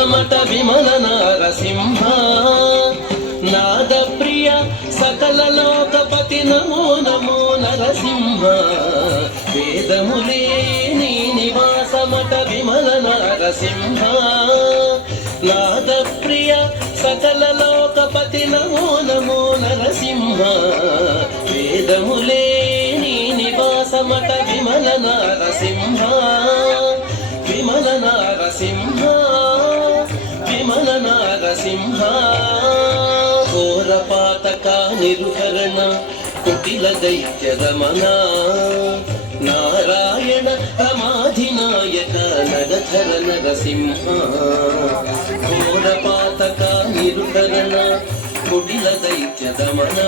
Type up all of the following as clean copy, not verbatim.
నివాసమట విమల నారసింహ నాద ప్రియ సకల లోకపతి నమో నమో నరసింహ వేదములే నీ నివాసమట విమల నారసింహ నాద ప్రియ సకల లోకపతి నమో నమో నరసింహ వేదములే నీ నివాసమట విమల నారసింహ విమల నారసింహ విమల నారసింహ ఘోరపాతక నిరుహరణ కుటిల దైత్య రమణ నారాయణ రమాధినాయక నరధర నరసింహ ఘోరపాతక నిరుహరణ కుటిల దైత్య రమణ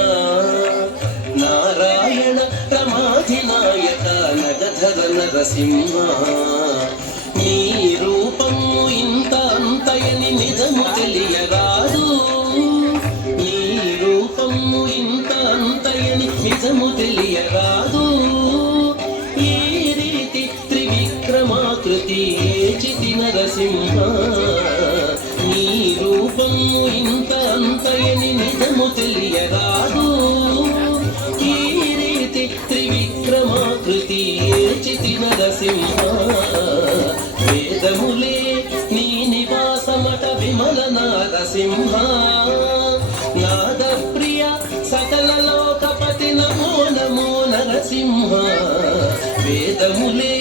నారాయణ రమాధినాయక నరధర నరసింహ నీ రూపము ఇంత అంతయని నిజము తెలియరాదు నీ రూపము ఇంత అంతయని నిజము తెలియరాదు ఈ రీతి త్రివిక్రమాకృతి చితి నరసింహ నీ రూపము ఇంత అంతయని నిజము తెలియరాదు ఈ రీతి త్రివిక్రమాకృతి చితి నరసింహ వేదములే నీ నివాసమట విమల నారసింహ నాద ప్రియ సకల లోకపతి నమో నమో నరసింహ వేదములే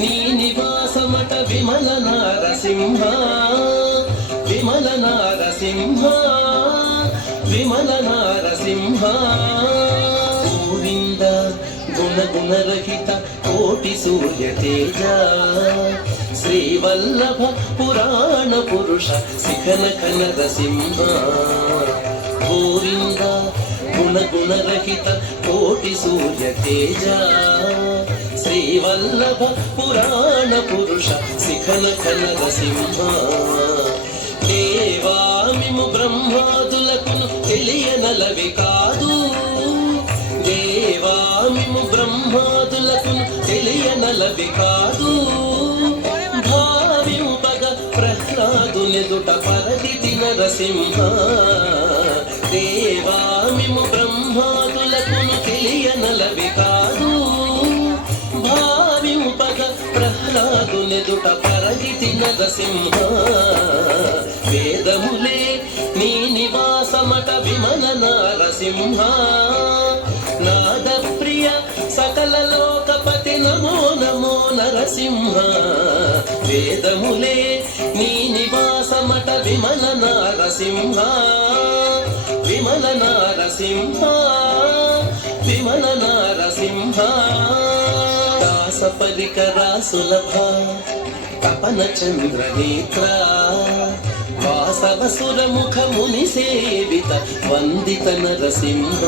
నీ నివాసమట విమల నారసింహ విమల నారసింహ విమల నారసింహ గోవింద గుణగుణరహిత కోటి సూర్య తేజ శ్రీవల్లభ పురాణ పురుష శిఖనక నరసింహ గోవింద గుణగుణరహిత కోటి సూర్య తేజ శ్రీవల్లభ పురాణ పురుష శిఖనక నరసింహ దేవామిము బ్రహ్మాదులకును తెలియనలవి కాదు దేవామిము బ్రహ్మాదులకును తెలియనలవి కాదు భావింపగ ప్రహ్లాదునెదుట పరగితి నరసింహ దేవామిము బ్రహ్మాదులకును తెలియనలవి కాదు భావింపగ ప్రహ్లాదునెదుట పరగితి నరసింహ వేదములే నీ నివాసమట విమల నారసింహ నాద ప్రియ సకల లోకపతి నమో నమో నరసింహ వేదములే నీ నివాసమట విమల నారసింహ విమల నారసింహ విమల నారసింహ దాస పరికరా సులభ తపన చంద్ర నేత్ర వాసవ సురముఖ ముని సేవిత వందిత నరసింహ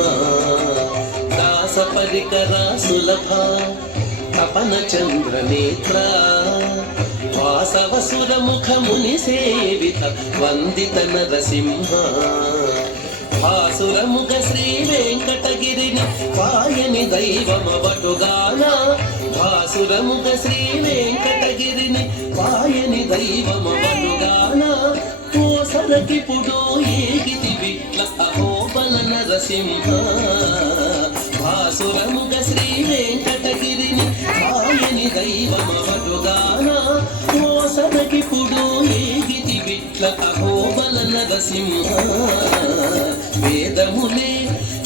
దాస పరికరా సులభ తపన చంద్ర నేత్ర వాసవ సురముఖ ముని సేవిత వందిత నరసింహ భాసురముఖ శ్రీ వెంకటగిరిని పాయని దైవమవటుగాన భాసురముఖ శ్రీ వెంకటగిరిని పాయని దైవమవటుగాన పోసరకిపుడు ఏగితి విట్ల అహోబల నరసింహ భాసురముఖ శ్రీ వెంకటగిరిని పాయని దైవమవటుగాన పోసరకిపుడు ఏగితి విట్ల అహోబల నరసింహ వేదములే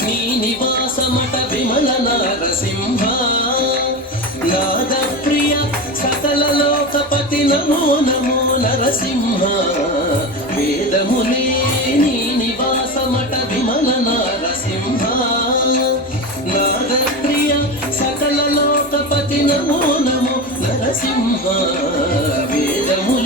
నీ నివాసమట విమల నారసింహ నాద ప్రియ సకల లోకపతి నమో నమో నరసింహ వేదములే నీ నివాసమట విమల నారసింహ నాద ప్రియ సకల లోకపతి నమో నమో నరసింహ వేదము